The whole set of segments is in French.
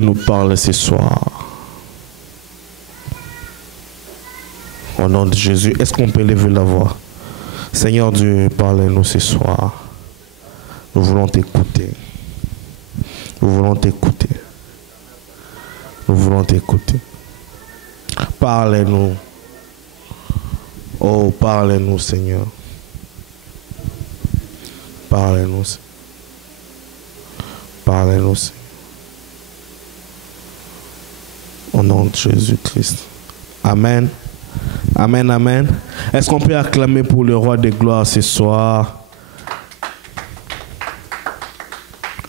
Nous parle ce soir. Au nom de Jésus, est-ce qu'on peut lever la voix? Seigneur Dieu, parle-nous ce soir. Nous voulons t'écouter. Nous voulons t'écouter. Nous voulons t'écouter. Parle-nous. Oh, parle-nous, Seigneur. Parle-nous. Parle-nous, Seigneur. Au nom de Jésus-Christ. Amen. Amen, amen. Est-ce qu'on peut acclamer pour le roi de gloire ce soir?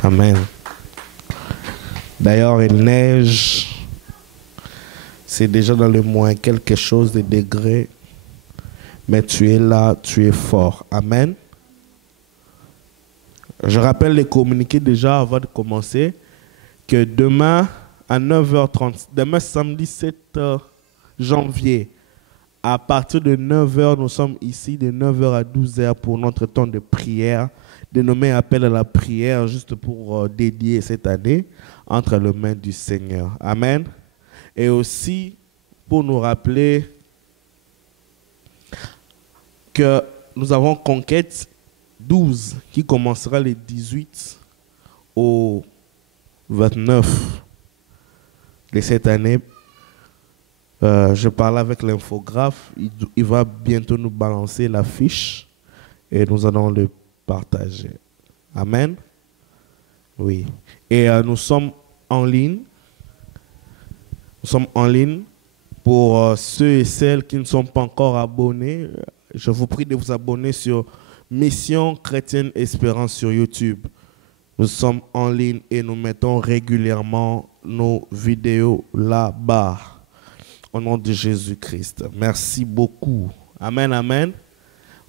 Amen. D'ailleurs, il neige. C'est déjà dans le moins quelque chose de degrés. Mais tu es là, tu es fort. Amen. Je rappelle les communiqués déjà avant de commencer que demain, à 9h30, demain samedi 7 janvier, à partir de 9h, nous sommes ici de 9h à 12h pour notre temps de prière, dénommé appel à la prière, juste pour dédier cette année entre les mains du Seigneur. Amen. Et aussi pour nous rappeler que nous avons Conquête 12 qui commencera le 18 au 29 de cette année. Je parle avec l'infographe. Il va bientôt nous balancer la fiche et nous allons le partager. Amen. Oui. Et nous sommes en ligne. Nous sommes en ligne. Pour ceux et celles qui ne sont pas encore abonnés, je vous prie de vous abonner sur Mission Chrétienne Espérance sur YouTube. Nous sommes en ligne et nous mettons régulièrement nos vidéos là-bas. Au nom de Jésus-Christ. Merci beaucoup. Amen, amen.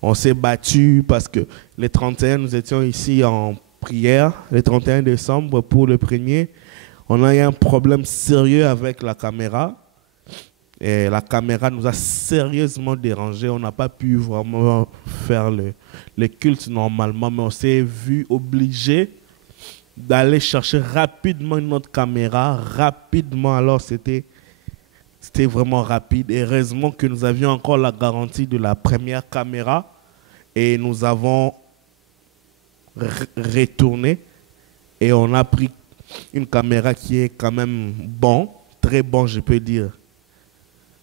On s'est battu parce que les 31, nous étions ici en prière. Le 31 décembre, pour le premier, on a eu un problème sérieux avec la caméra. Et la caméra nous a sérieusement dérangé. On n'a pas pu vraiment faire le culte normalement, mais on s'est vu obligé d'aller chercher rapidement une autre caméra. Rapidement, alors c'était vraiment rapide. Et heureusement que nous avions encore la garantie de la première caméra. Et nous avons retourné. Et on a pris une caméra qui est quand même bon, très bon, je peux dire.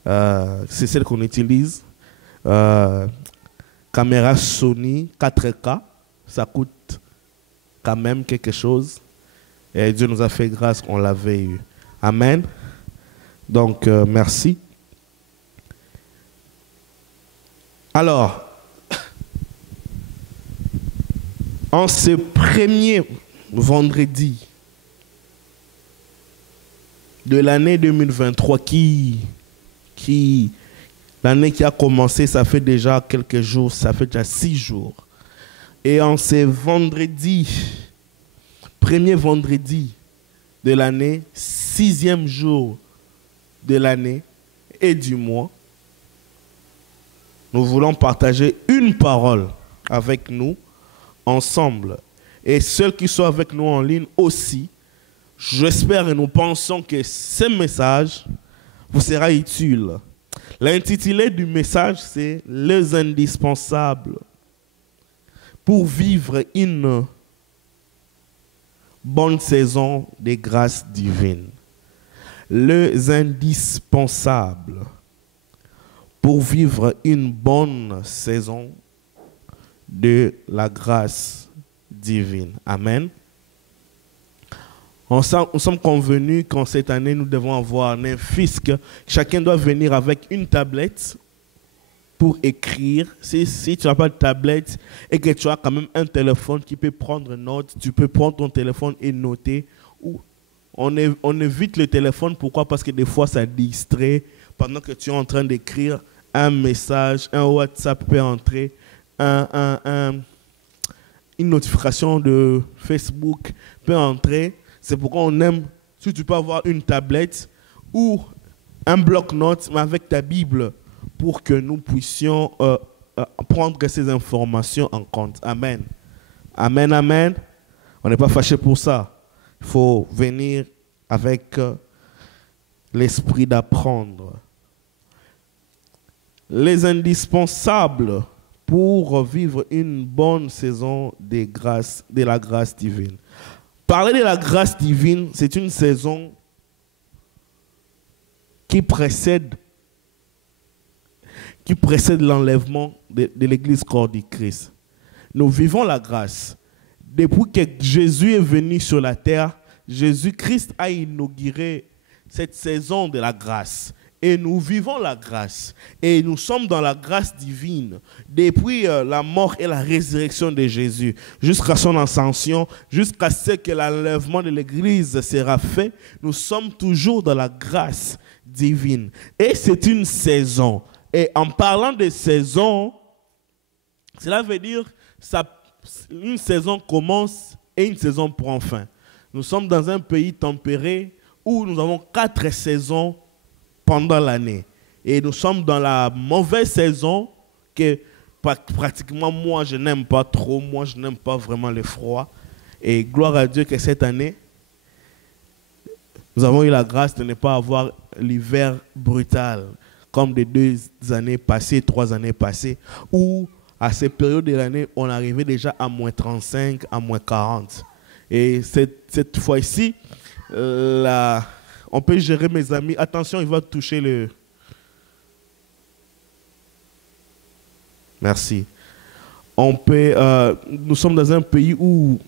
C'est celle qu'on utilise. Caméra Sony 4K. Ça coûte quand même quelque chose. Et Dieu nous a fait grâce qu'on l'avait eu. Amen. Donc, merci. Alors, en ce premier vendredi de l'année 2023, l'année qui a commencé, ça fait déjà quelques jours, ça fait déjà 6 jours. Et en ce vendredi, premier vendredi de l'année, 6e jour de l'année et du mois, nous voulons partager une parole avec nous, ensemble. Et ceux qui sont avec nous en ligne aussi, j'espère et nous pensons que ce message vous sera utile. L'intitulé du message, c'est « Les indispensables » pour vivre une bonne saison de grâce divine. Les indispensables pour vivre une bonne saison de la grâce divine. Amen. Nous sommes convenus qu'en cette année, nous devons avoir un fisc. Chacun doit venir avec une tablette pour écrire. Si tu n'as pas de tablette et que tu as quand même un téléphone qui peut prendre note, tu peux prendre ton téléphone et noter. On évite le téléphone. Pourquoi? Parce que des fois, ça distrait. Pendant que tu es en train d'écrire un message, un WhatsApp peut entrer, une notification de Facebook peut entrer. C'est pourquoi on aime, si tu peux avoir une tablette ou un bloc-notes, mais avec ta Bible, pour que nous puissions prendre ces informations en compte. Amen. Amen, amen. On n'est pas fâché pour ça. Il faut venir avec l'esprit d'apprendre. Les indispensables pour vivre une bonne saison de la grâce divine. Parler de la grâce divine, c'est une saison qui précède l'enlèvement de l'Église corps du Christ. Nous vivons la grâce. Depuis que Jésus est venu sur la terre, Jésus-Christ a inauguré cette saison de la grâce. Et nous vivons la grâce. Et nous sommes dans la grâce divine. Depuis la mort et la résurrection de Jésus, jusqu'à son ascension, jusqu'à ce que l'enlèvement de l'Église sera fait, nous sommes toujours dans la grâce divine. Et c'est une saison. Et en parlant de saison, cela veut dire une saison commence et une saison prend fin. Nous sommes dans un pays tempéré où nous avons 4 saisons pendant l'année. Et nous sommes dans la mauvaise saison que pratiquement moi je n'aime pas trop, moi je n'aime pas vraiment le froid. Et gloire à Dieu que cette année, nous avons eu la grâce de ne pas avoir l'hiver brutal, comme les 2 années passées, 3 années passées, où à ces périodes de l'année, on arrivait déjà à moins 35, à moins 40. Et cette fois-ci, on peut gérer, mes amis. Attention, il va toucher le... Merci. Nous sommes dans un pays où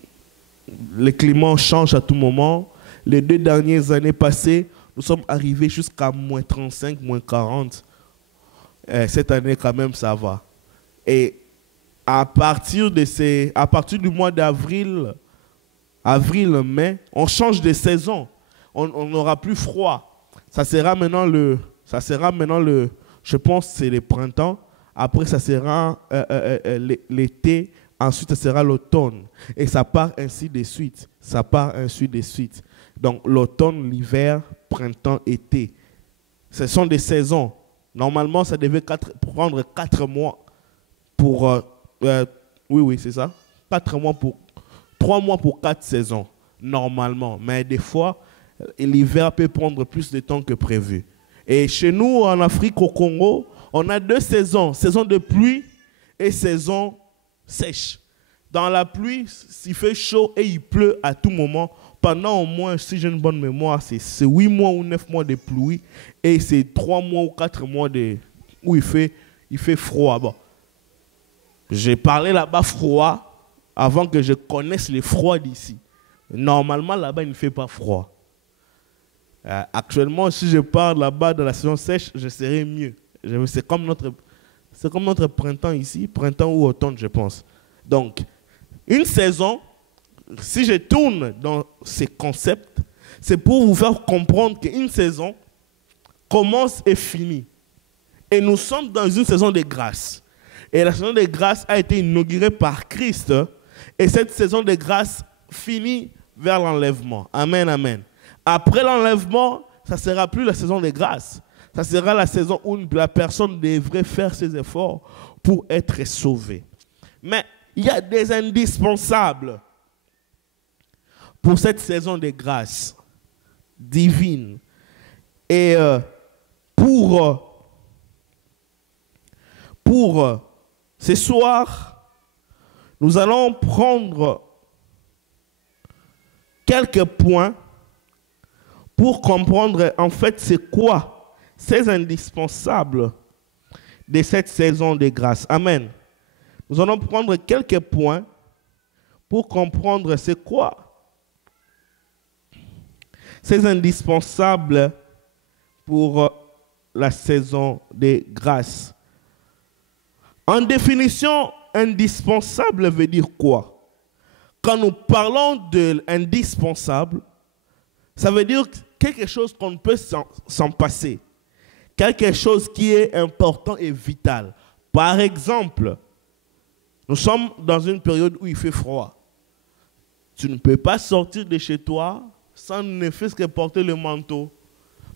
le climat change à tout moment. Les 2 dernières années passées, nous sommes arrivés jusqu'à moins 35, moins 40. Cette année, quand même, ça va. Et à partir du mois d'avril, mai, on change de saison. On n'aura plus froid. Ça sera maintenant je pense que c'est le printemps. Après, ça sera l'été. Ensuite, ça sera l'automne. Et ça part ainsi de suite. Donc, l'automne, l'hiver, printemps, été. Ce sont des saisons. Normalement, ça devait prendre 4 mois pour... oui, c'est ça. 3 mois pour 4 saisons, normalement. Mais des fois, l'hiver peut prendre plus de temps que prévu. Et chez nous, en Afrique, au Congo, on a 2 saisons. Saison de pluie et saison sèche. Dans la pluie, il fait chaud et il pleut à tout moment. Pendant au moins, si j'ai une bonne mémoire, c'est 8 mois ou 9 mois de pluie. Et c'est 3 mois ou 4 mois où il fait froid. Bon. J'ai parlé là-bas froid avant que je connaisse le froid d'ici. Normalement, là-bas, il ne fait pas froid. Actuellement, si je pars là-bas dans la saison sèche, je serai mieux. C'est comme notre printemps ici, printemps ou automne, je pense. Donc, une saison, si je tourne dans ces concepts, c'est pour vous faire comprendre qu'une saison commence et finit. Et nous sommes dans une saison de grâce. Et la saison de grâce a été inaugurée par Christ. Et cette saison de grâce finit vers l'enlèvement. Amen, amen. Après l'enlèvement, ça ne sera plus la saison de grâce. Ça sera la saison où la personne devrait faire ses efforts pour être sauvée. Mais il y a des indispensables pour cette saison de grâce divine. Et pour ce soir, nous allons prendre quelques points pour comprendre en fait c'est quoi ces indispensables de cette saison de grâce. Amen. Nous allons prendre quelques points pour comprendre c'est quoi ces indispensables pour la saison de grâce. En définition, indispensable veut dire quoi? Quand nous parlons d'indispensable, ça veut dire quelque chose qu'on ne peut s'en passer. Quelque chose qui est important et vital. Par exemple, nous sommes dans une période où il fait froid. Tu ne peux pas sortir de chez toi sans ne fût-ce que porter le manteau.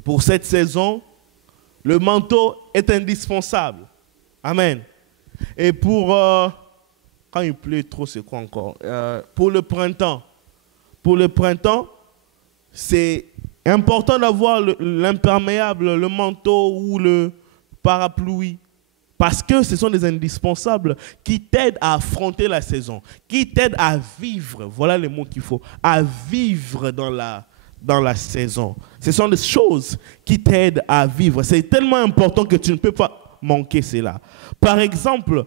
Pour cette saison, le manteau est indispensable. Amen. Et pour... quand il pleut trop, c'est quoi encore? Pour le printemps, c'est Important d'avoir l'imperméable, le manteau ou le parapluie. Parce que ce sont des indispensables qui t'aident à affronter la saison, qui t'aident à vivre, voilà les mots qu'il faut, à vivre dans la saison. Ce sont des choses qui t'aident à vivre. C'est tellement important que tu ne peux pas manquer cela. Par exemple,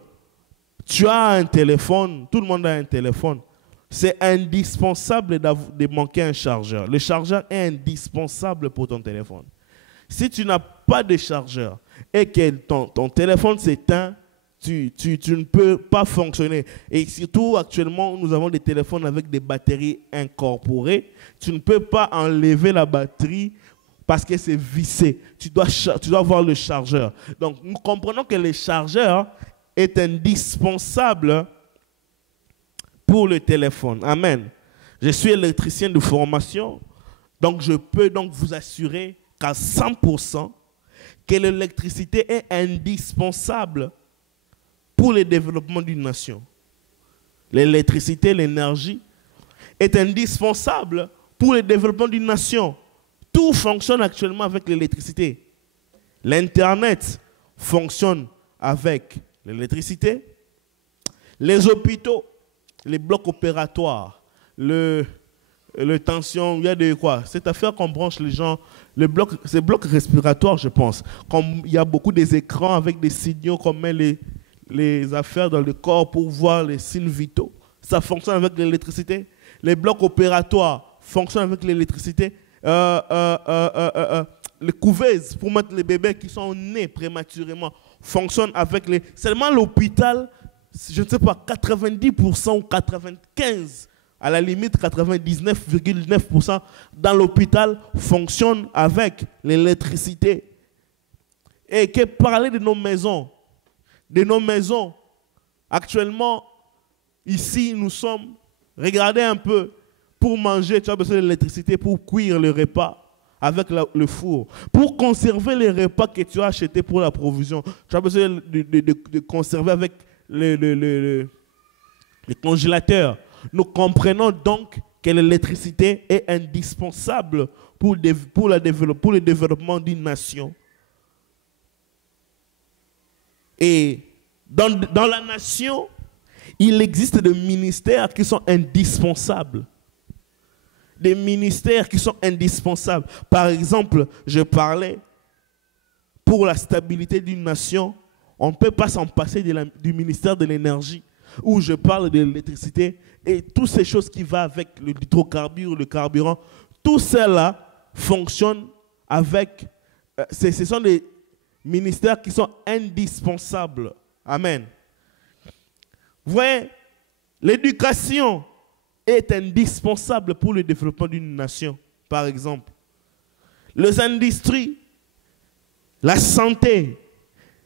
tu as un téléphone, tout le monde a un téléphone. C'est indispensable de manquer un chargeur. Le chargeur est indispensable pour ton téléphone. Si tu n'as pas de chargeur et que ton téléphone s'éteint, tu ne peux pas fonctionner. Et surtout, actuellement, nous avons des téléphones avec des batteries incorporées. Tu ne peux pas enlever la batterie parce que c'est vissé. Tu dois avoir le chargeur. Donc, nous comprenons que le chargeur est indispensable pour le téléphone. Amen. Je suis électricien de formation, donc je peux donc vous assurer qu'à 100%, que l'électricité est indispensable pour le développement d'une nation. L'électricité, l'énergie, est indispensable pour le développement d'une nation. Tout fonctionne actuellement avec l'électricité. L'Internet fonctionne avec l'électricité. Les hôpitaux, les blocs opératoires, le tension, il y a de quoi? Cette affaire qu'on branche les gens, ces blocs respiratoires, je pense. Comme il y a beaucoup des écrans avec des signaux qu'on met les affaires dans le corps pour voir les signes vitaux. Ça fonctionne avec l'électricité. Les blocs opératoires fonctionnent avec l'électricité. Les couveuses pour mettre les bébés qui sont nés prématurément fonctionnent avec les... Seulement l'hôpital, je ne sais pas, 90% ou 95%, à la limite 99,9% dans l'hôpital fonctionne avec l'électricité. Et que parler de nos maisons, actuellement, ici nous sommes, regardez un peu, pour manger, tu as besoin d'électricité pour cuire le repas avec le four. Pour conserver les repas que tu as achetés pour la provision, tu as besoin de conserver avec le congélateur. Nous comprenons donc que l'électricité est indispensable pour le développement d'une nation. Et dans la nation, il existe des ministères qui sont indispensables. Des ministères qui sont indispensables. Par exemple, je parlais, pour la stabilité d'une nation, on ne peut pas s'en passer du ministère de l'énergie, où je parle de l'électricité et toutes ces choses qui vont avec l'hydrocarbure, le carburant, tout cela fonctionne avec... ce sont des ministères qui sont indispensables. Amen. Vous voyez, l'éducation est indispensable pour le développement d'une nation, par exemple. Les industries, la santé,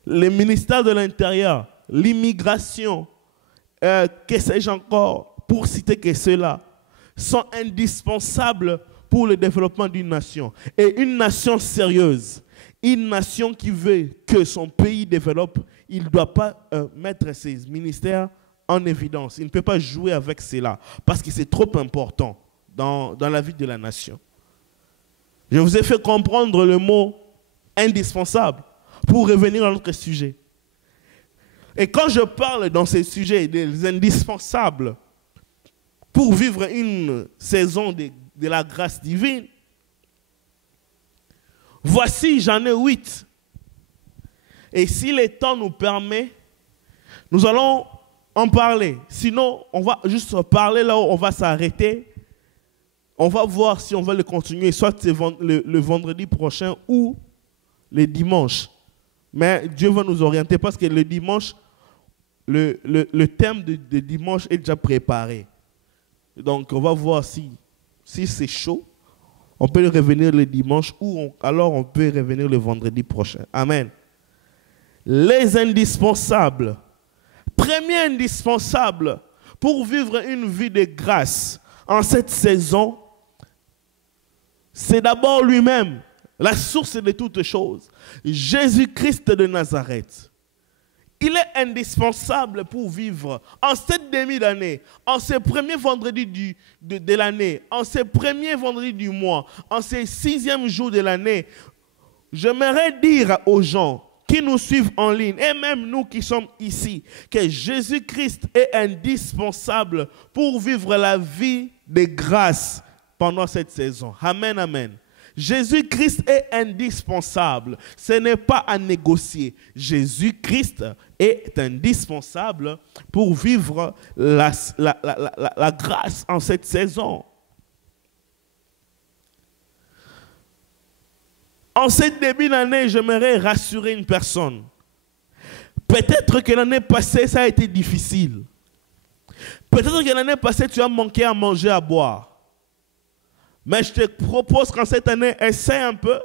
le ministère de l'Intérieur, l'immigration, que sais-je encore, pour citer que ceux-là, sont indispensables pour le développement d'une nation. Et une nation sérieuse, une nation qui veut que son pays développe, il ne doit pas mettre ses ministères en évidence. Il ne peut pas jouer avec cela parce que c'est trop important dans la vie de la nation. Je vous ai fait comprendre le mot indispensable pour revenir à notre sujet. Et quand je parle dans ces sujets des indispensables pour vivre une saison de la grâce divine, voici, j'en ai 8. Et si le temps nous permet, nous allons en parler. Sinon, on va juste parler là où on va s'arrêter. On va voir si on va le continuer, soit le vendredi prochain ou le dimanche. Mais Dieu va nous orienter parce que le dimanche, le thème de dimanche est déjà préparé. Donc, on va voir si c'est chaud. On peut revenir le dimanche ou alors on peut revenir le vendredi prochain. Amen. Les indispensables. Premier indispensable pour vivre une vie de grâce en cette saison, c'est d'abord lui-même, la source de toutes choses, Jésus-Christ de Nazareth. Il est indispensable pour vivre en cette demi d'année, en ces premiers vendredis de l'année, en ces premiers vendredis du mois, en ces 6e jours de l'année. J'aimerais dire aux gens qui nous suivent en ligne, et même nous qui sommes ici, que Jésus-Christ est indispensable pour vivre la vie de grâce pendant cette saison. Amen, amen. Jésus-Christ est indispensable. Ce n'est pas à négocier. Jésus-Christ est indispensable pour vivre la grâce en cette saison. En cette début d'année, j'aimerais rassurer une personne. Peut-être que l'année passée, ça a été difficile. Peut-être que l'année passée, tu as manqué à manger, à boire. Mais je te propose qu'en cette année, essaie un peu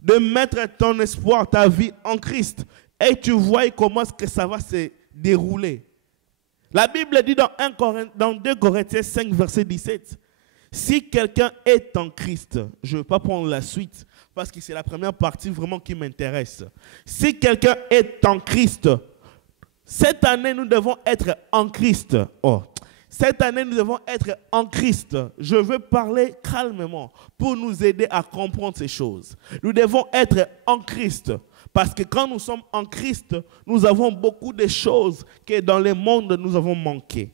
de mettre ton espoir, ta vie en Christ. Et tu vois comment est-ce que ça va se dérouler. La Bible dit dans 2 Corinthiens 5, verset 17, si quelqu'un est en Christ, je ne vais pas prendre la suite, parce que c'est la première partie vraiment qui m'intéresse. Si quelqu'un est en Christ, cette année, nous devons être en Christ. Oh. Cette année, nous devons être en Christ. Je veux parler calmement pour nous aider à comprendre ces choses. Nous devons être en Christ. Parce que quand nous sommes en Christ, nous avons beaucoup de choses que dans le monde, nous avons manquées.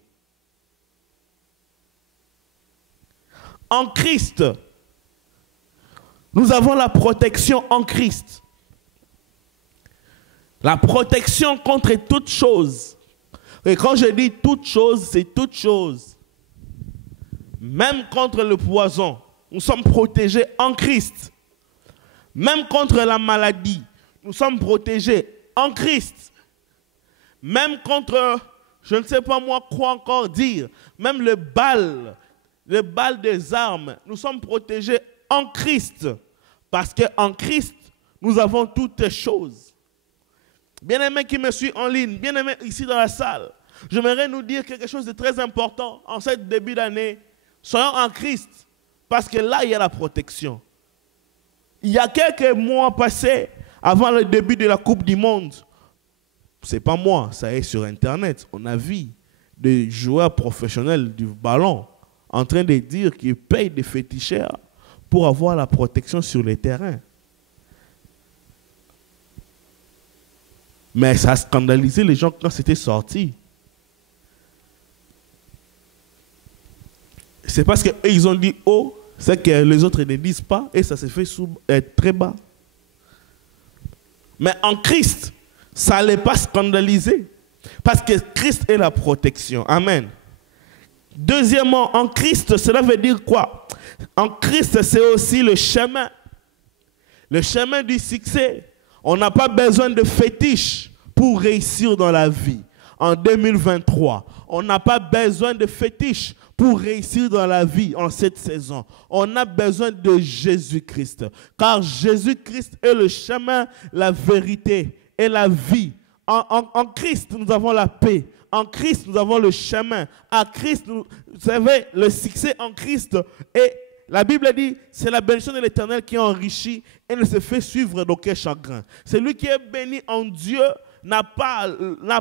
En Christ, nous avons la protection en Christ. La protection contre toute chose. Et quand je dis toute chose, c'est toute chose. Même contre le poison, nous sommes protégés en Christ. Même contre la maladie, nous sommes protégés en Christ. Même contre, je ne sais pas moi quoi encore dire, même le bal des armes, nous sommes protégés en Christ. Parce qu'en Christ, nous avons toutes choses. Bien-aimés qui me suivent en ligne, bien-aimés ici dans la salle, j'aimerais nous dire quelque chose de très important en cette début d'année. Soyons en Christ, parce que là, il y a la protection. Il y a quelques mois passés, avant le début de la Coupe du Monde, c'est pas moi, ça est sur Internet, on a vu des joueurs professionnels du ballon en train de dire qu'ils payent des féticheurs pour avoir la protection sur les terrains. Mais ça a scandalisé les gens quand c'était sorti. C'est parce qu'ils ont dit haut, c'est que les autres ne disent pas, et ça s'est fait très bas. Mais en Christ, ça n'allait pas scandaliser. Parce que Christ est la protection. Amen. Deuxièmement, en Christ, cela veut dire quoi? En Christ, c'est aussi le chemin. Le chemin du succès. On n'a pas besoin de fétiches pour réussir dans la vie. En 2023, on n'a pas besoin de fétiches pour réussir dans la vie en cette saison. On a besoin de Jésus-Christ. Car Jésus-Christ est le chemin, la vérité et la vie. En Christ, nous avons la paix. En Christ, nous avons le chemin. En Christ, vous savez, le succès en Christ. Et la Bible dit, c'est la bénédiction de l'Éternel qui enrichit et ne se fait suivre d'aucun chagrin. Celui qui est béni en Dieu n'a pas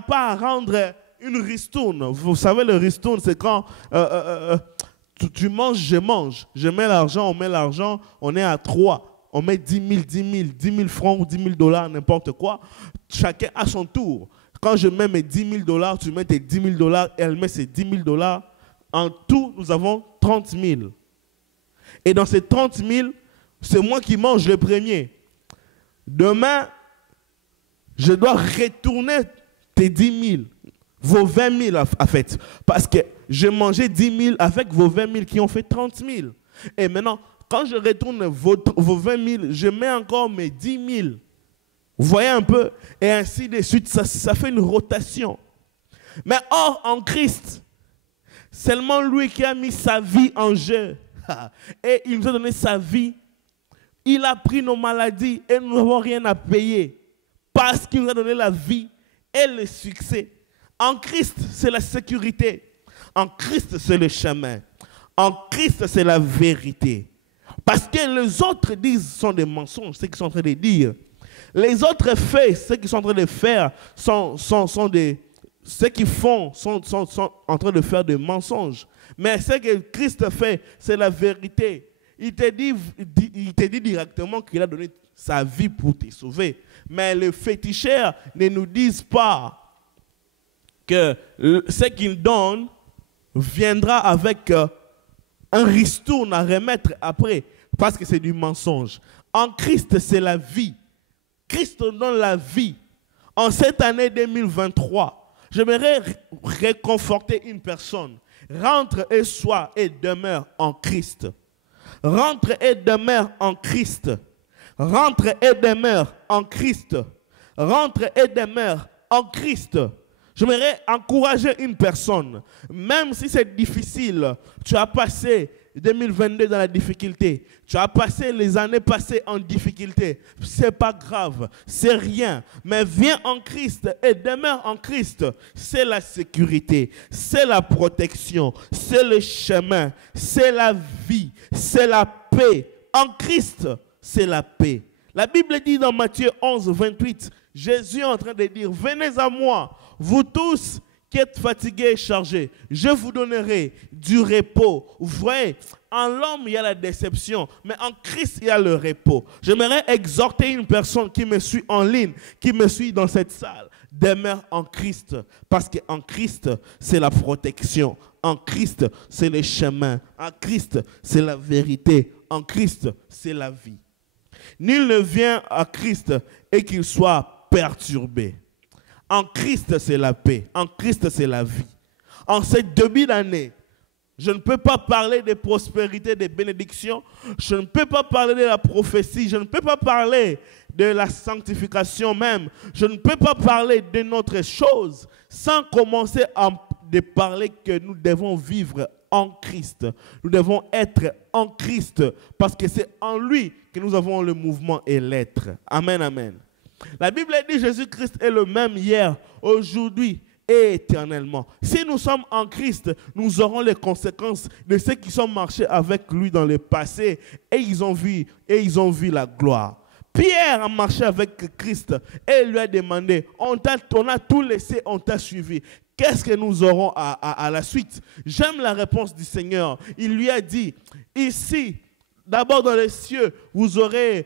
à rendre une ristourne. Vous savez, le ristourne, c'est quand tu manges, je mange. Je mets l'argent, on met l'argent, on est à 3. On met 10 000 francs ou 10 000 dollars, n'importe quoi. Chacun à son tour. Quand je mets mes 10 000 dollars, tu mets tes 10 000 dollars, elle met ses 10 000 dollars. En tout, nous avons 30 000. Et dans ces 30 000, c'est moi qui mange le premier. Demain, je dois retourner tes 10 000, vos 20 000 en fait. Parce que j'ai mangé 10 000 avec vos 20 000 qui ont fait 30 000. Et maintenant, quand je retourne vos 20 000, je mets encore mes 10 000. Vous voyez un peu? Et ainsi de suite, ça fait une rotation. Mais or, en Christ, seulement lui qui a mis sa vie en jeu. Et il nous a donné sa vie. Il a pris nos maladies et nous n'avons rien à payer. Parce qu'il nous a donné la vie et le succès. En Christ, c'est la sécurité. En Christ, c'est le chemin. En Christ, c'est la vérité. Parce que les autres disent sont des mensonges, ce qu'ils sont en train de dire. Les autres faits, ceux qui sont en train de faire, ceux qui font sont en train de faire des mensonges. Mais ce que Christ fait, c'est la vérité. Il te dit directement qu'il a donné sa vie pour te sauver. Mais les féticheurs ne nous disent pas que ce qu'il donne viendra avec un ristourne à remettre après, parce que c'est du mensonge. En Christ, c'est la vie. Christ donne la vie. En cette année 2023, j'aimerais réconforter une personne. Rentre et sois et demeure en Christ. Rentre et demeure en Christ. Rentre et demeure en Christ. Rentre et demeure en Christ. J'aimerais encourager une personne, même si c'est difficile, tu as passé 2022 dans la difficulté, tu as passé les années passées en difficulté, c'est pas grave, c'est rien, mais viens en Christ et demeure en Christ, c'est la sécurité, c'est la protection, c'est le chemin, c'est la vie, c'est la paix. En Christ, c'est la paix. La Bible dit dans Matthieu 11, 28, Jésus est en train de dire, venez à moi, vous tous qui êtes fatigués et chargés, je vous donnerai du repos. Vous voyez, en l'homme, il y a la déception, mais en Christ, il y a le repos. J'aimerais exhorter une personne qui me suit en ligne, qui me suit dans cette salle, demeure en Christ, parce qu'en Christ, c'est la protection. En Christ, c'est le chemin. En Christ, c'est la vérité. En Christ, c'est la vie. Nul ne vient à Christ et qu'il soit perturbé. En Christ, c'est la paix. En Christ, c'est la vie. En cette début d'année, je ne peux pas parler de prospérité, de bénédiction. Je ne peux pas parler de la prophétie. Je ne peux pas parler de la sanctification même. Je ne peux pas parler de notre chose sans commencer à parler que nous devons vivre en Christ. Nous devons être en Christ parce que c'est en lui que nous avons le mouvement et l'être. Amen, amen. La Bible dit Jésus-Christ est le même hier, aujourd'hui et éternellement. Si nous sommes en Christ, nous aurons les conséquences de ceux qui sont marchés avec lui dans le passé et ils ont vu la gloire. Pierre a marché avec Christ et lui a demandé, on a tout laissé, on t'a suivi. Qu'est-ce que nous aurons à la suite? J'aime la réponse du Seigneur. Il lui a dit, ici, d'abord dans les cieux, vous aurez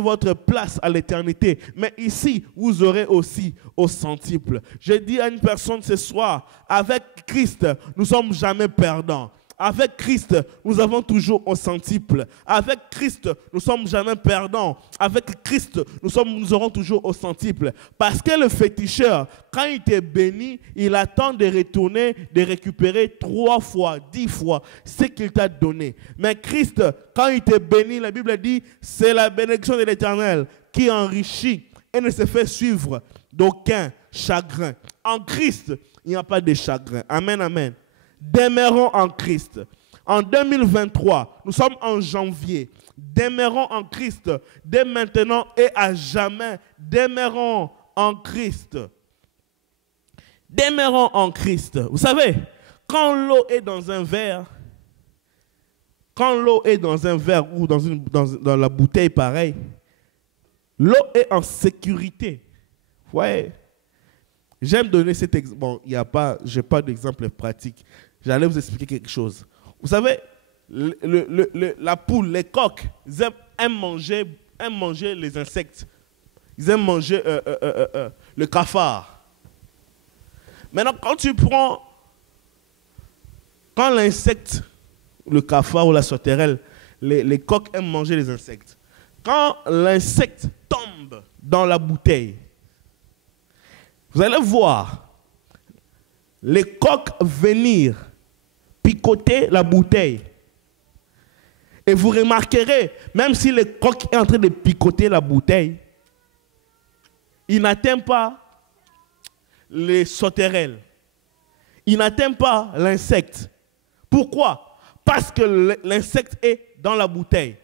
votre place à l'éternité. Mais ici, vous aurez aussi au centuple. Je dis à une personne ce soir, avec Christ, nous ne sommes jamais perdants. Avec Christ, nous avons toujours au centuple. Avec Christ, nous ne sommes jamais perdants. Avec Christ, nous aurons toujours au centuple. Parce que le féticheur, quand il t'est béni, il attend de retourner, de récupérer 3 fois, 10 fois ce qu'il t'a donné. Mais Christ, quand il t'est béni, la Bible dit, c'est la bénédiction de l'Éternel qui enrichit et ne se fait suivre d'aucun chagrin. En Christ, il n'y a pas de chagrin. Amen, amen. Demeurons en Christ. En 2023, nous sommes en janvier. Demeurons en Christ dès maintenant et à jamais. Demeurons en Christ. Demeurons en Christ. Vous savez, quand l'eau est dans un verre, ou dans la bouteille pareil, l'eau est en sécurité. Vous voyez? J'aime donner cet exemple. Bon, je n'ai pas d'exemple pratique. J'allais vous expliquer quelque chose. Vous savez, la poule, les coqs, ils aiment manger les insectes. Ils aiment manger le cafard. Maintenant, quand l'insecte, le cafard ou la sauterelle, les coqs aiment manger les insectes. Quand l'insecte tombe dans la bouteille, vous allez voir les coqs venir picoter la bouteille. Et vous remarquerez, même si le coq est en train de picoter la bouteille, il n'atteint pas les sauterelles. Il n'atteint pas l'insecte. Pourquoi? Parce que l'insecte est dans la bouteille.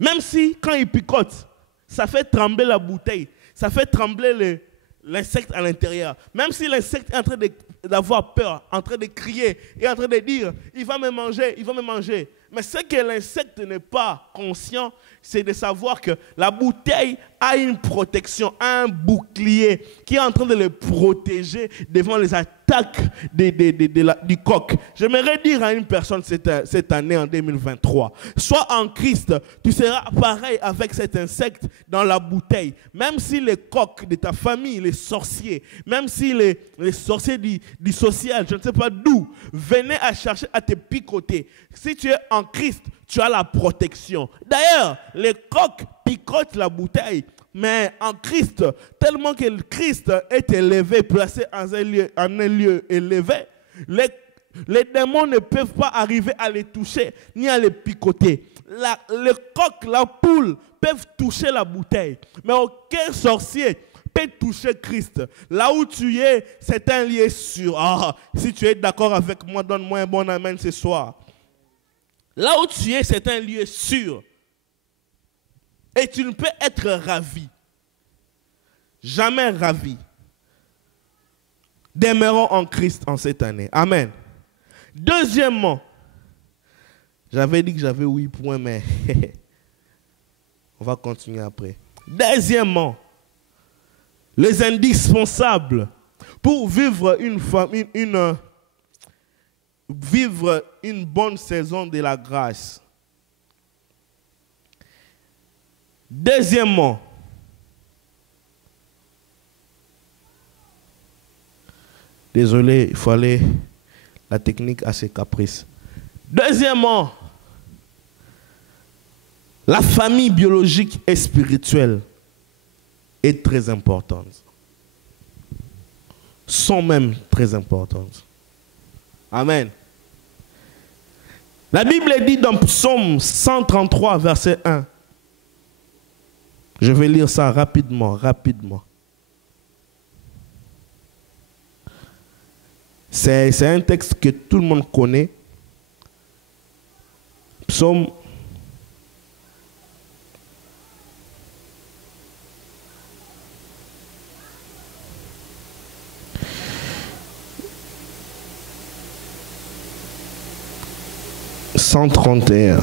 Même si, quand il picote, ça fait trembler la bouteille, ça fait trembler l'insecte à l'intérieur. Même si l'insecte est en train d'avoir peur, en train de crier et en train de dire, il va me manger, il va me manger. Mais ce que l'insecte n'est pas conscient, c'est de savoir que la bouteille a une protection, un bouclier qui est en train de le protéger devant les attaques du coq. J'aimerais dire à une personne cette année, en 2023, sois en Christ, tu seras pareil avec cet insecte dans la bouteille. Même si les coqs de ta famille, les sorciers, même si les sorciers du social, je ne sais pas d'où, venaient à chercher à te picoter, si tu es en Christ, tu as la protection. D'ailleurs, les coqs picotent la bouteille, mais en Christ, tellement que le Christ est élevé, placé en un lieu élevé, les démons ne peuvent pas arriver à les toucher, ni à les picoter. Le coq, la poule peuvent toucher la bouteille, mais aucun sorcier peut toucher Christ. Là où tu es, c'est un lieu sûr. Ah, si tu es d'accord avec moi, donne-moi un bon amen ce soir. Là où tu es, c'est un lieu sûr. Et tu ne peux être ravi. Jamais ravi. Demeurons en Christ en cette année. Amen. Deuxièmement, j'avais dit que j'avais 8 points, mais on va continuer après. Deuxièmement, les indispensables pour vivre vivre une bonne saison de la grâce. Deuxièmement, désolé, il fallait la technique assez caprice. Deuxièmement, la famille biologique et spirituelle est très importante. Sont même très importantes. Amen. La Bible dit dans Psaume 133, verset 1. Je vais lire ça rapidement. C'est un texte que tout le monde connaît. Psaume 131.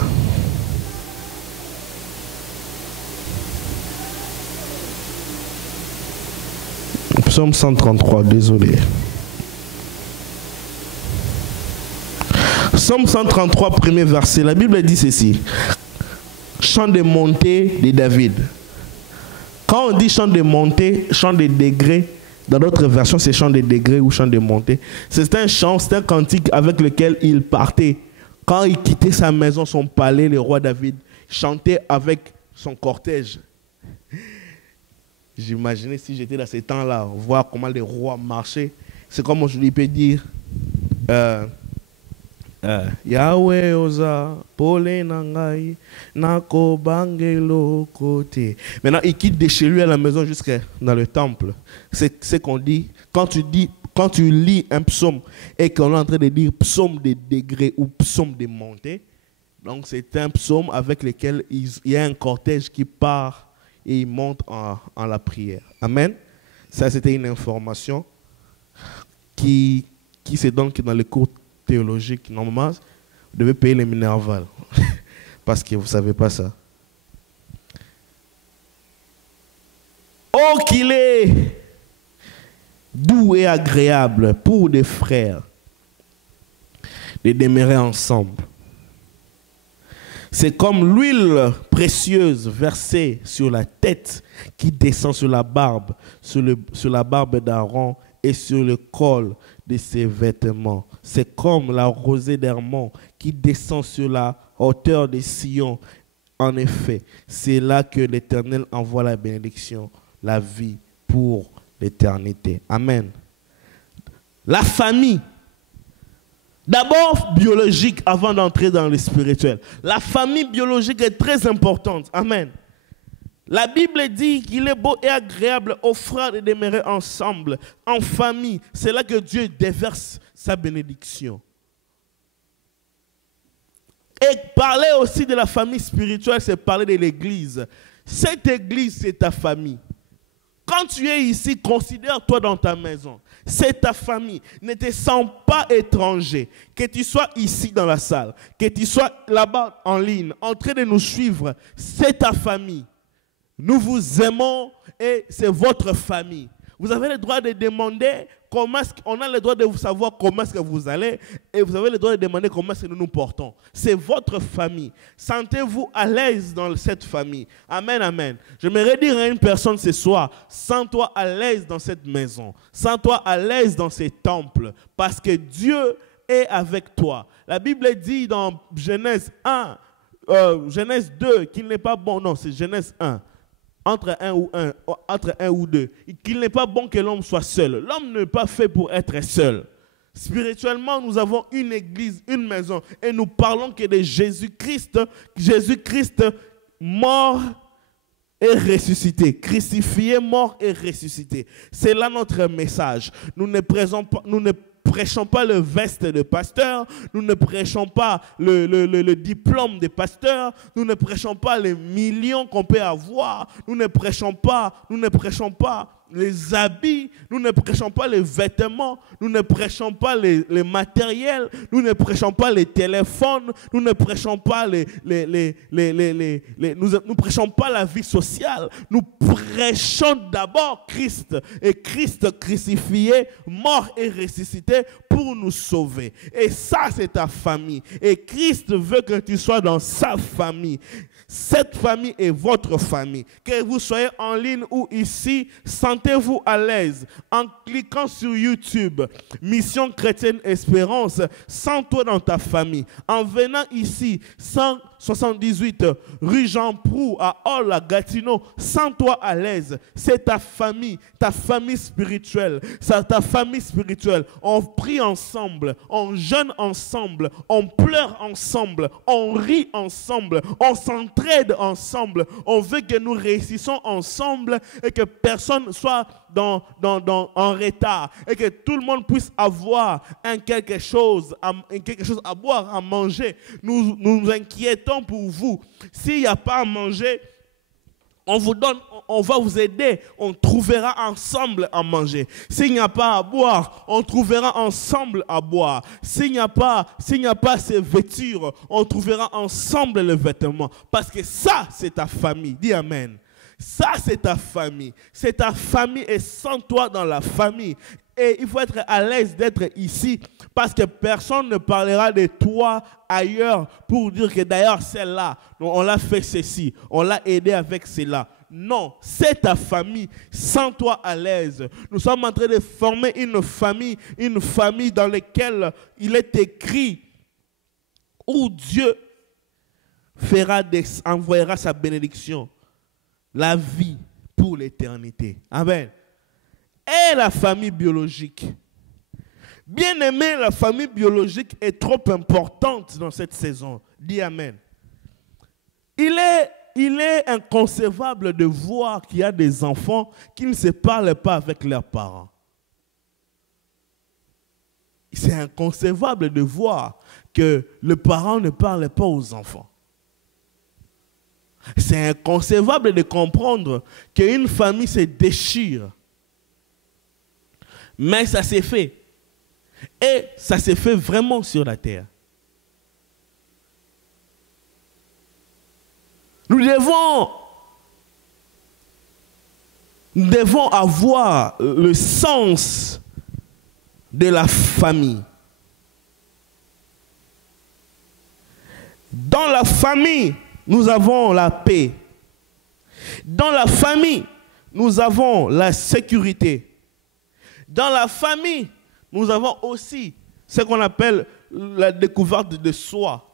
Psaume 133, désolé. Psaume 133, premier verset, la Bible dit ceci. Chant de montée de David. Quand on dit chant de montée, chant de degré, dans d'autres versions, c'est chant de degré ou chant de montée. C'est un chant, c'est un cantique avec lequel il partait. Quand il quittait sa maison, son palais, le roi David chantait avec son cortège. J'imaginais si j'étais dans ces temps-là, voir comment les rois marchaient. C'est comme je lui peux dire Yahweh oza pole nangai nako bangelo côté. Maintenant, il quitte de chez lui à la maison jusqu'à dans le temple. C'est ce qu'on dit. Quand tu lis un psaume et qu'on est en train de dire psaume de degré ou psaume de montée, donc c'est un psaume avec lequel il y a un cortège qui part et il monte en la prière. Amen. Ça, c'était une information qui se donne que dans les cours théologiques, normalement, vous devez payer les Minerval. Parce que vous ne savez pas ça. Oh, qu'il est doux et agréable pour des frères de demeurer ensemble. C'est comme l'huile précieuse versée sur la tête qui descend sur la barbe, sur la barbe d'Aaron et sur le col de ses vêtements. C'est comme la rosée d'Hermon qui descend sur la hauteur de Sion. En effet, c'est là que l'Éternel envoie la bénédiction, la vie pour l'éternité. Amen. La famille. D'abord biologique avant d'entrer dans le spirituel. La famille biologique est très importante. Amen. La Bible dit qu'il est beau et agréable aux frères de demeurer ensemble, en famille. C'est là que Dieu déverse sa bénédiction. Et parler aussi de la famille spirituelle, c'est parler de l'église. Cette église, c'est ta famille. Quand tu es ici, considère-toi dans ta maison. C'est ta famille. Ne te sens pas étranger. Que tu sois ici dans la salle, que tu sois là-bas en ligne, en train de nous suivre, c'est ta famille. Nous vous aimons et c'est votre famille. Vous avez le droit de demander on a le droit de vous savoir comment est-ce que vous allez et vous avez le droit de demander comment est-ce que nous nous portons. C'est votre famille. Sentez-vous à l'aise dans cette famille. Amen, amen. J'aimerais dire à une personne ce soir, sens-toi à l'aise dans cette maison. Sens-toi à l'aise dans ces temples parce que Dieu est avec toi. La Bible dit dans Genèse 1, Genèse 2 qu'il n'est pas bon. Non, c'est Genèse 1. Entre un ou deux, qu'il n'est pas bon que l'homme soit seul. L'homme n'est pas fait pour être seul. Spirituellement, nous avons une église, une maison, et nous parlons que de Jésus-Christ, Jésus-Christ mort et ressuscité, crucifié, mort et ressuscité. C'est là notre message. Nous ne prêchons pas le veste de pasteur, nous ne prêchons pas le diplôme de pasteur, nous ne prêchons pas les millions qu'on peut avoir, nous ne prêchons pas les habits, nous ne prêchons pas les vêtements, nous ne prêchons pas les matériels, nous ne prêchons pas les téléphones, nous ne prêchons pas nous prêchons pas la vie sociale, nous prêchons d'abord Christ et Christ crucifié, mort et ressuscité pour nous sauver. Et ça, c'est ta famille. Et Christ veut que tu sois dans sa famille. Cette famille est votre famille. Que vous soyez en ligne ou ici, sentez-vous à l'aise. En cliquant sur YouTube, Mission Chrétienne Espérance, sens-toi dans ta famille. En venant ici, 178 rue Jean Proulx à Hall, à Gatineau, sens-toi à l'aise. C'est ta famille spirituelle. C'est ta famille spirituelle. On prie ensemble, on jeûne ensemble, on pleure ensemble, on rit ensemble, on s'entraide ensemble. On veut que nous réussissions ensemble et que personne soit en retard et que tout le monde puisse avoir quelque chose à boire, à manger. Nous nous inquiétons pour vous. S'il n'y a pas à manger, on vous donne, on va vous aider, on trouvera ensemble à manger. S'il n'y a pas à boire, on trouvera ensemble à boire. S'il n'y a pas ces vêtures, on trouvera ensemble les vêtements. Parce que ça, c'est ta famille. Dis amen. Ça, c'est ta famille. C'est ta famille et sens-toi dans la famille. Et il faut être à l'aise d'être ici parce que personne ne parlera de toi ailleurs pour dire que d'ailleurs celle-là, on l'a fait ceci, on l'a aidé avec cela. Non, c'est ta famille. Sens-toi à l'aise. Nous sommes en train de former une famille dans laquelle il est écrit où Dieu envoyera sa bénédiction. La vie pour l'éternité. Amen. Et la famille biologique. Bien aimé, la famille biologique est trop importante dans cette saison. Dis amen. Il est inconcevable de voir qu'il y a des enfants qui ne se parlent pas avec leurs parents. C'est inconcevable de voir que le parent ne parle pas aux enfants. C'est inconcevable de comprendre qu'une famille se déchire. Mais ça s'est fait. Et ça s'est fait vraiment sur la terre. Nous devons avoir le sens de la famille. Dans la famille, nous avons la paix. Dans la famille, nous avons la sécurité. Dans la famille, nous avons aussi ce qu'on appelle la découverte de soi.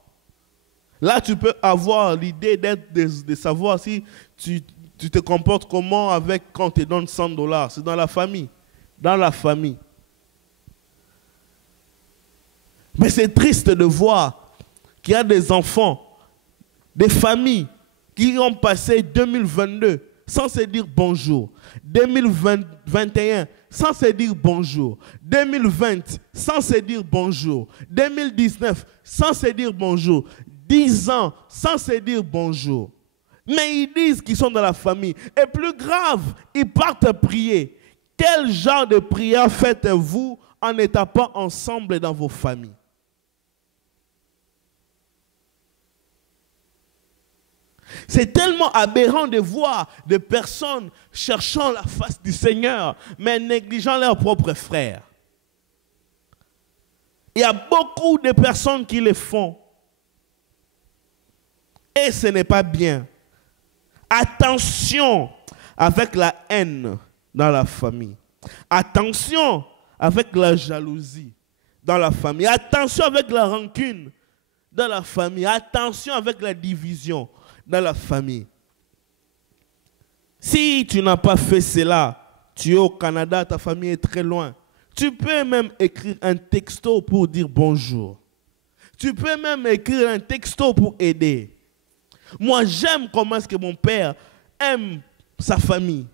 Là, tu peux avoir l'idée de savoir si tu te comportes comment quand on te donne $100. C'est dans la famille. Dans la famille. Mais c'est triste de voir qu'il y a des enfants, des familles qui ont passé 2022 sans se dire bonjour. 2021 sans se dire bonjour. 2020 sans se dire bonjour. 2019 sans se dire bonjour. 10 ans sans se dire bonjour. Mais ils disent qu'ils sont dans la famille. Et plus grave, ils partent prier. Quel genre de prière faites-vous en n'étant pas ensemble dans vos familles? C'est tellement aberrant de voir des personnes cherchant la face du Seigneur, mais négligeant leurs propres frères. Il y a beaucoup de personnes qui le font. Et ce n'est pas bien. Attention avec la haine dans la famille. Attention avec la jalousie dans la famille. Attention avec la rancune dans la famille. Attention avec la division dans la famille. Si tu n'as pas fait cela, tu es au Canada, ta famille est très loin. Tu peux même écrire un texto pour dire bonjour. Tu peux même écrire un texto pour aider. Moi, j'aime comment est-ce que mon père aime sa famille.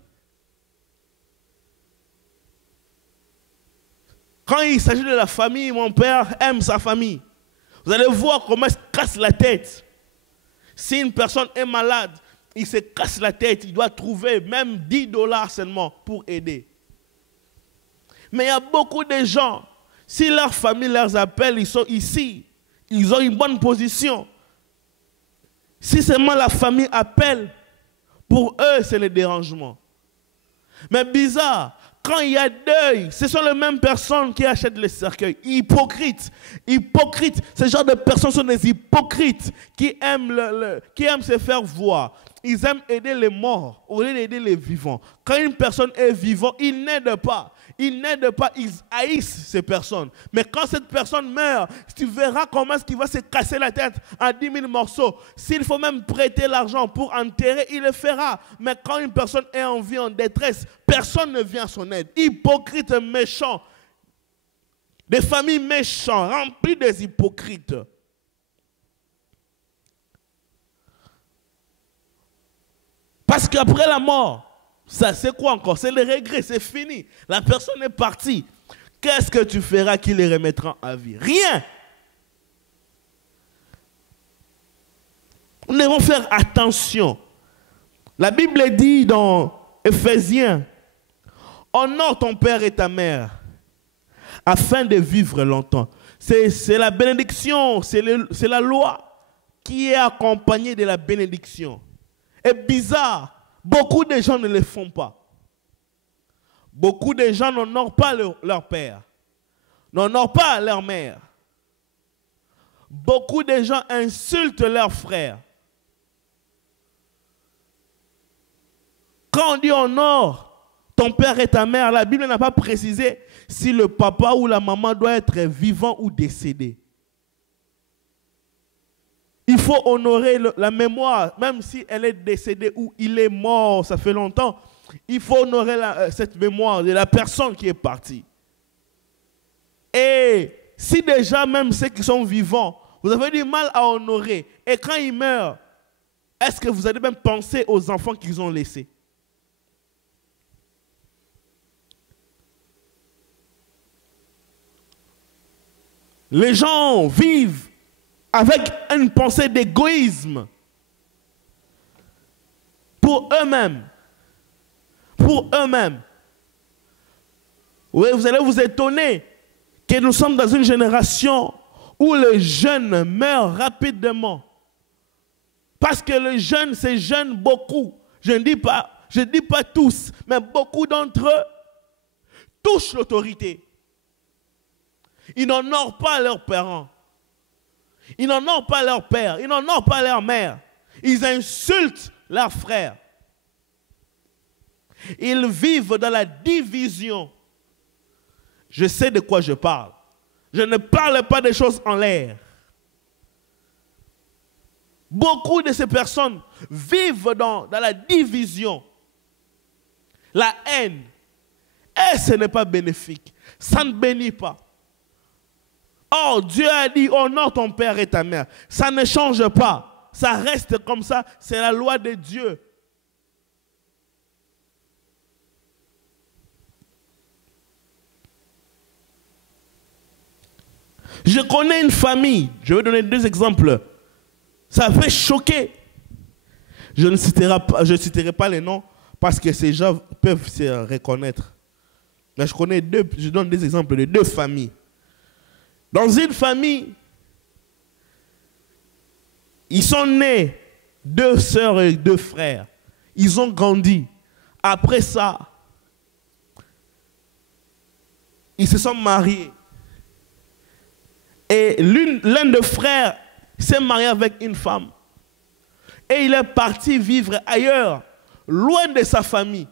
Quand il s'agit de la famille, mon père aime sa famille. Vous allez voir comment il se casse la tête. Si une personne est malade, il se casse la tête, il doit trouver même $10 seulement pour aider. Mais il y a beaucoup de gens, si leur famille leur appelle, ils sont ici, ils ont une bonne position. Si seulement la famille appelle, pour eux, c'est le dérangement. Mais bizarre, quand il y a deuil, ce sont les mêmes personnes qui achètent les cercueils. Hypocrites. Hypocrites. Ce genre de personnes sont des hypocrites qui aiment se faire voir. Ils aiment aider les morts au lieu d'aider les vivants. Quand une personne est vivante, ils n'aident pas. Ils n'aident pas, ils haïssent ces personnes. Mais quand cette personne meurt, tu verras comment est-ce qu'il va se casser la tête en 10 000 morceaux. S'il faut même prêter l'argent pour enterrer, il le fera. Mais quand une personne est en vie, en détresse, personne ne vient à son aide. Hypocrite, méchant. Des familles méchantes, remplies des hypocrites. Parce qu'après la mort, ça c'est quoi encore? C'est le regret, c'est fini. La personne est partie. Qu'est-ce que tu feras qui les remettra à vie? Rien. Nous devons faire attention. La Bible dit dans Éphésiens, honore ton père et ta mère afin de vivre longtemps. C'est la bénédiction, c'est la loi qui est accompagnée de la bénédiction. Et bizarre, beaucoup de gens ne le font pas. Beaucoup de gens n'honorent pas leur père, n'honorent pas leur mère. Beaucoup de gens insultent leurs frères. Quand on dit honore ton père et ta mère, la Bible n'a pas précisé si le papa ou la maman doit être vivant ou décédé. Il faut honorer la mémoire, même si elle est décédée ou il est mort, ça fait longtemps. Il faut honorer cette mémoire de la personne qui est partie. Et si déjà même ceux qui sont vivants, vous avez du mal à honorer, et quand ils meurent, est-ce que vous allez même penser aux enfants qu'ils ont laissés? Les gens vivent avec une pensée d'égoïsme pour eux-mêmes. Pour eux-mêmes. Oui, vous allez vous étonner que nous sommes dans une génération où les jeunes meurent rapidement. Parce que les jeunes, ces jeunes, beaucoup, je ne dis pas tous, mais beaucoup d'entre eux touchent l'autorité. Ils n'honorent pas leurs parents. Ils n'honorent pas leur père. Ils n'honorent pas leur mère. Ils insultent leurs frères. Ils vivent dans la division. Je sais de quoi je parle. Je ne parle pas des choses en l'air. Beaucoup de ces personnes vivent dans la division, la haine. Et ce n'est pas bénéfique. Ça ne bénit pas. Oh, Dieu a dit, honore ton père et ta mère. Ça ne change pas. Ça reste comme ça. C'est la loi de Dieu. Je connais une famille. Je vais donner 2 exemples. Ça fait choquer. Je ne citerai pas les noms parce que ces gens peuvent se reconnaître. Mais je donne des exemples de 2 familles. Dans une famille, ils sont nés 2 sœurs et 2 frères. Ils ont grandi. Après ça, ils se sont mariés. Et l'un des frères s'est marié avec une femme. Et il est parti vivre ailleurs, loin de sa famille.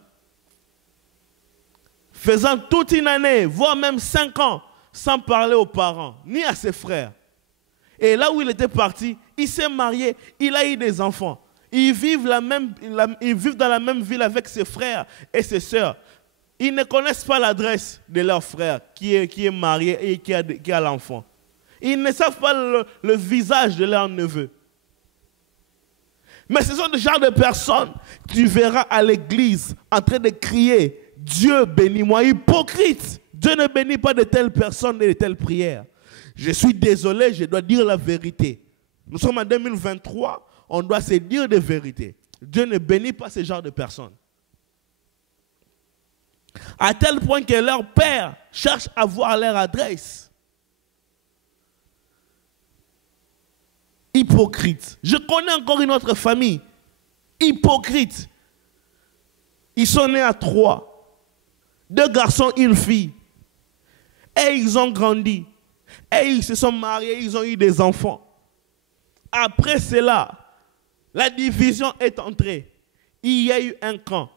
Faisant toute une année, voire même 5 ans, sans parler aux parents, ni à ses frères. Et là où il était parti, il s'est marié, il a eu des enfants. Ils vivent dans la même ville avec ses frères et ses sœurs. Ils ne connaissent pas l'adresse de leur frère qui est marié et qui a l'enfant. Ils ne savent pas le visage de leur neveu. Mais ce sont des genres de personnes que tu verras à l'église en train de crier « Dieu bénis-moi ». Hypocrite. Dieu ne bénit pas de telles personnes et de telles prières. Je suis désolé, je dois dire la vérité. Nous sommes en 2023, on doit se dire de vérité. Dieu ne bénit pas ce genre de personnes. À tel point que leur père cherche à voir leur adresse. Hypocrite. Je connais encore une autre famille. Hypocrite. Ils sont nés à 3. 2 garçons, une fille. Et ils ont grandi. Et ils se sont mariés, ils ont eu des enfants. Après cela, la division est entrée. Il y a eu un camp.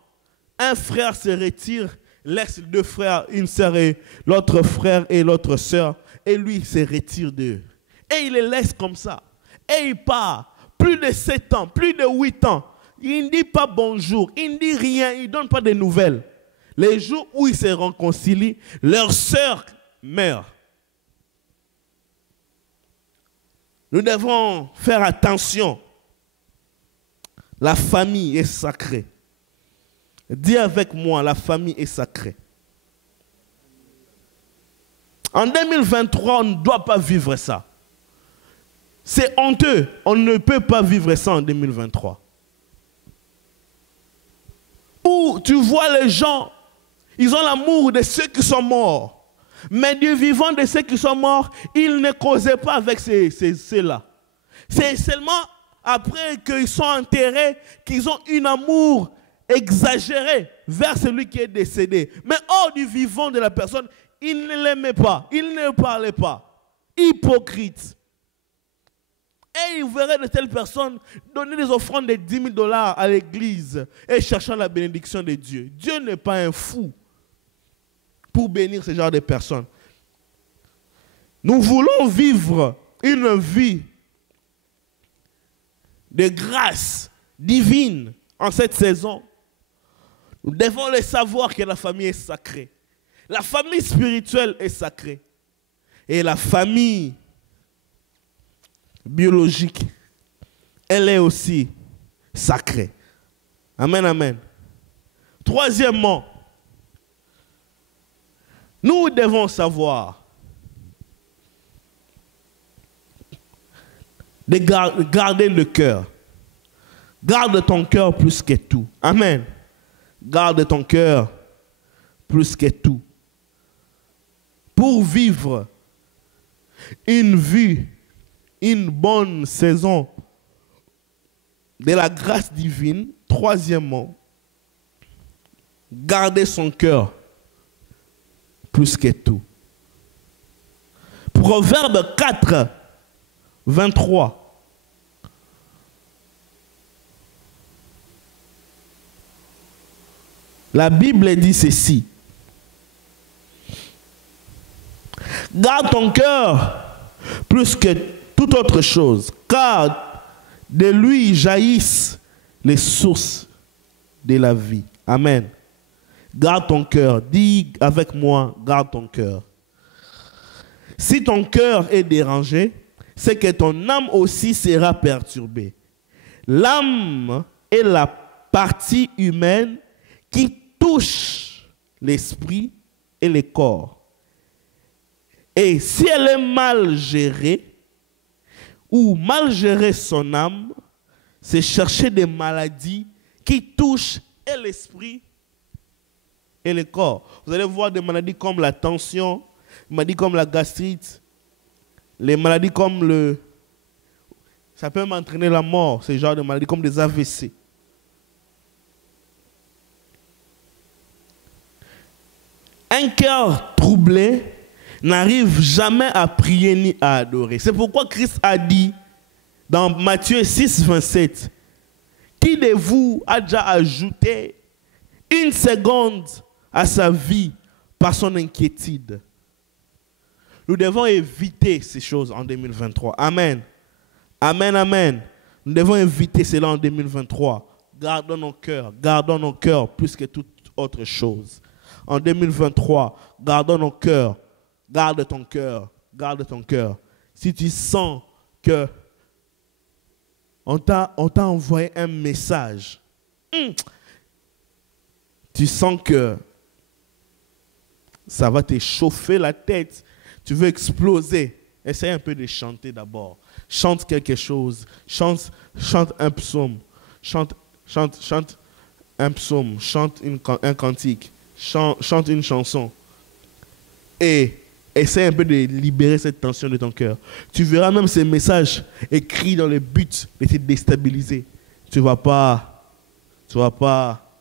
Un frère se retire, laisse 2 frères, une sœur et l'autre frère et l'autre sœur. Et lui se retire d'eux. Et il les laisse comme ça. Et il part. Plus de 7 ans, plus de 8 ans. Il ne dit pas bonjour, il ne dit rien, il ne donne pas de nouvelles. Les jours où ils se réconcilient, leur sœur meurt. Nous devons faire attention. La famille est sacrée. Dis avec moi, la famille est sacrée. En 2023, on ne doit pas vivre ça. C'est honteux. On ne peut pas vivre ça en 2023. Où tu vois les gens, ils ont l'amour de ceux qui sont morts. Mais du vivant de ceux qui sont morts, ils ne causaient pas avec ceux-là. C'est seulement après qu'ils sont enterrés qu'ils ont un amour exagéré vers celui qui est décédé. Mais hors du vivant de la personne, ils ne l'aimaient pas, ils ne parlaient pas. Hypocrite. Et vous verrez de telles personnes donner des offrandes de 10 000 $ à l'église et cherchant la bénédiction de Dieu. Dieu n'est pas un fou pour bénir ce genre de personnes. Nous voulons vivre une vie de grâce divine en cette saison. Nous devons le savoir que la famille est sacrée. La famille spirituelle est sacrée. Et la famille biologique, elle est aussi sacrée. Amen, amen. Troisièmement, nous devons savoir de garder le cœur. Garde ton cœur plus que tout. Amen. Garde ton cœur plus que tout. Pour vivre une vie, une bonne saison de la grâce divine, troisièmement, garder son cœur plus que tout. Proverbe 4, 23. La Bible dit ceci. Garde ton cœur plus que toute autre chose, car de lui jaillissent les sources de la vie. Amen. Garde ton cœur. Dis avec moi, garde ton cœur. Si ton cœur est dérangé, c'est que ton âme aussi sera perturbée. L'âme est la partie humaine qui touche l'esprit et le corps. Et si elle est mal gérée, ou mal gérer son âme, c'est chercher des maladies qui touchent et l'esprit et le corps. Vous allez voir des maladies comme la tension, des maladies comme la gastrite, les maladies comme le... Ça peut m'entraîner la mort, ce genre de maladies comme des AVC. Un cœur troublé n'arrive jamais à prier ni à adorer. C'est pourquoi Christ a dit dans Matthieu 6, 27, qui de vous a déjà ajouté une seconde à sa vie par son inquiétude? Nous devons éviter ces choses en 2023. Amen. Amen, amen. Nous devons éviter cela en 2023. Gardons nos cœurs plus que toute autre chose. En 2023, gardons nos cœurs. Garde ton cœur. Garde ton cœur. Si tu sens que on t'a envoyé un message, tu sens que ça va te chauffer la tête, tu veux exploser, essaye un peu de chanter d'abord. Chante quelque chose, chante un psaume, chante un psaume, chante un cantique, chante une chanson. Et essaie un peu de libérer cette tension de ton cœur. Tu verras même ces messages écrits dans le but de te déstabiliser. Tu ne vas pas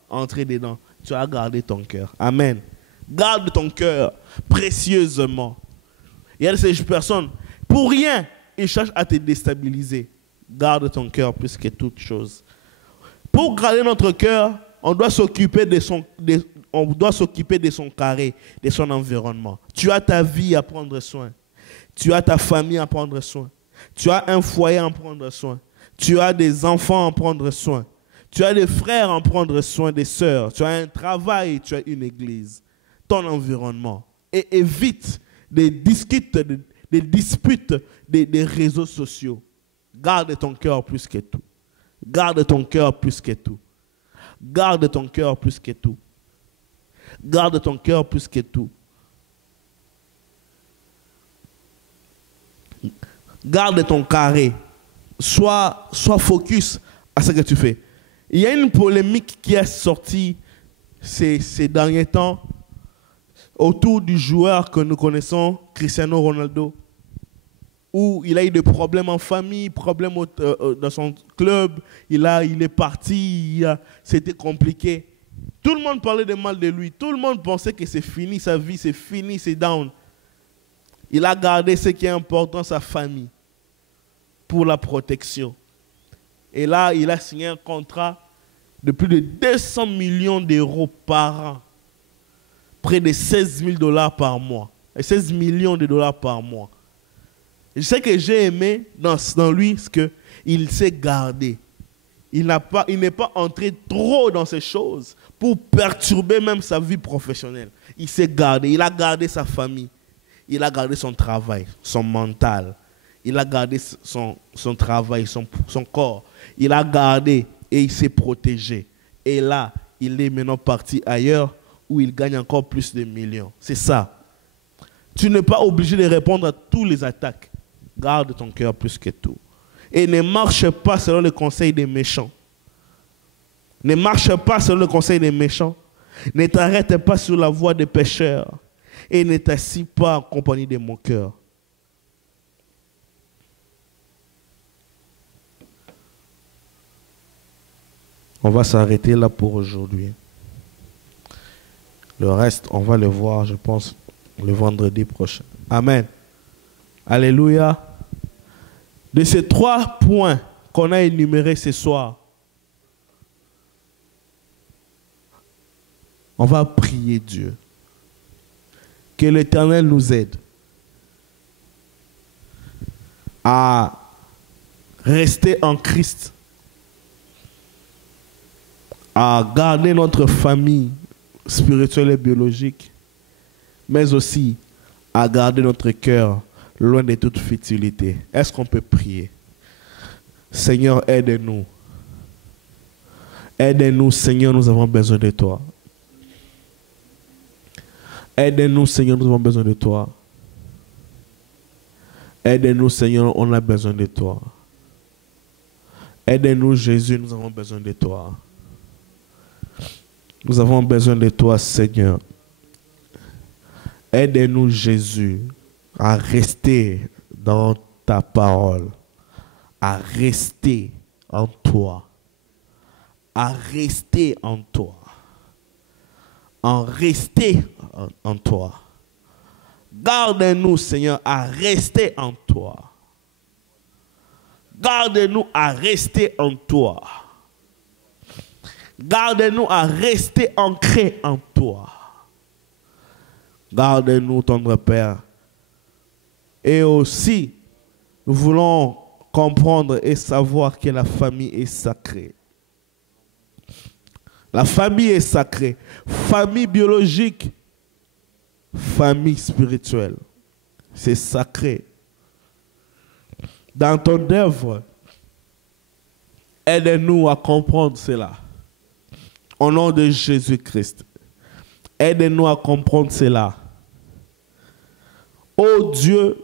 entrer dedans. Tu vas garder ton cœur. Amen. Garde ton cœur précieusement. Il y a de ces personnes, pour rien, ils cherchent à te déstabiliser. Garde ton cœur plus que toute chose. Pour garder notre cœur, on doit s'occuper de son carré, de son environnement. Tu as ta vie à prendre soin. Tu as ta famille à prendre soin. Tu as un foyer à prendre soin. Tu as des enfants à prendre soin. Tu as des frères à prendre soin, des sœurs. Tu as un travail, tu as une église. Ton environnement. Et évite des disputes, des réseaux sociaux. Garde ton cœur plus que tout. Garde ton cœur plus que tout. Garde ton cœur plus que tout. Garde ton cœur plus que tout. Garde ton carré. Sois focus à ce que tu fais. Il y a une polémique qui est sortie ces derniers temps autour du joueur que nous connaissons, Cristiano Ronaldo, où il a eu des problèmes en famille, problèmes dans son club, il est parti, c'était compliqué. Tout le monde parlait de mal de lui, tout le monde pensait que c'est fini, sa vie c'est fini, c'est down. Il a gardé ce qui est important, sa famille, pour la protection. Et là, il a signé un contrat de plus de 200 millions d'euros par an. Près de 16 000 dollars par mois. Et 16 millions de dollars par mois. Je sais que j'ai aimé dans lui ce qu'il s'est gardé. Il n'est pas entré trop dans ces choses pour perturber même sa vie professionnelle. Il s'est gardé. Il a gardé sa famille. Il a gardé son travail, son mental. Il a gardé son travail, son corps. Il a gardé et il s'est protégé. Et là, il est maintenant parti ailleurs où il gagne encore plus de millions. C'est ça. Tu n'es pas obligé de répondre à toutes les attaques. Garde ton cœur plus que tout. Et ne marche pas selon le conseil des méchants. Ne marche pas selon le conseil des méchants. Ne t'arrête pas sur la voie des pécheurs. Et ne t'assis pas en compagnie des moqueurs. On va s'arrêter là pour aujourd'hui. Le reste, on va le voir, je pense, le vendredi prochain. Amen. Alléluia. De ces 3 points qu'on a énumérés ce soir, on va prier Dieu. Que l'Éternel nous aide à rester en Christ, à garder notre famille spirituelle et biologique, mais aussi à garder notre cœur loin de toute futilité. Est-ce qu'on peut prier? Seigneur, aide-nous. Aide-nous, Seigneur, nous avons besoin de toi. Aide-nous, Seigneur, nous avons besoin de toi. Aide-nous, Seigneur, on a besoin de toi. Aide-nous, Jésus, nous avons besoin de toi. Nous avons besoin de toi, Seigneur. Aide-nous, Jésus, à rester dans ta parole, à rester en toi, à rester en toi, à rester en toi. Garde-nous, Seigneur, à rester en toi. Garde-nous à rester en toi. Garde-nous à rester ancrés en toi. Garde-nous, tendre Père. Et aussi, nous voulons comprendre et savoir que la famille est sacrée. La famille est sacrée. Famille biologique, famille spirituelle. C'est sacré. Dans ton œuvre, aide-nous à comprendre cela. Au nom de Jésus-Christ. Aide-nous à comprendre cela. Oh Dieu,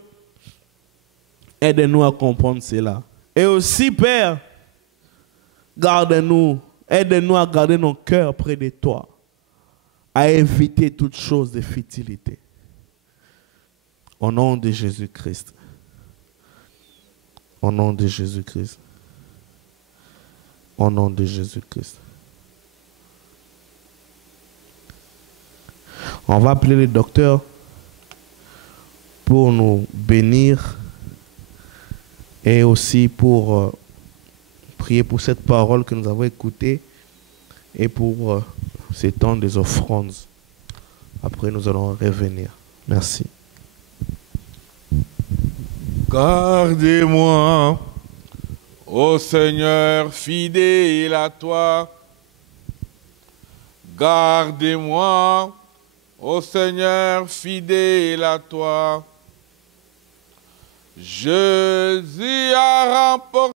aide-nous à comprendre cela. Et aussi, Père, garde-nous, aide-nous à garder nos cœurs près de toi, à éviter toute chose de futilité. Au nom de Jésus-Christ. Au nom de Jésus-Christ. Au nom de Jésus-Christ. On va appeler le docteur pour nous bénir et aussi pour prier pour cette parole que nous avons écoutée et pour ces temps des offrandes. Après, nous allons revenir. Merci. Gardez-moi, ô Seigneur, fidèle à toi. Gardez-moi, ô Seigneur, fidèle à toi. Jésus a remporté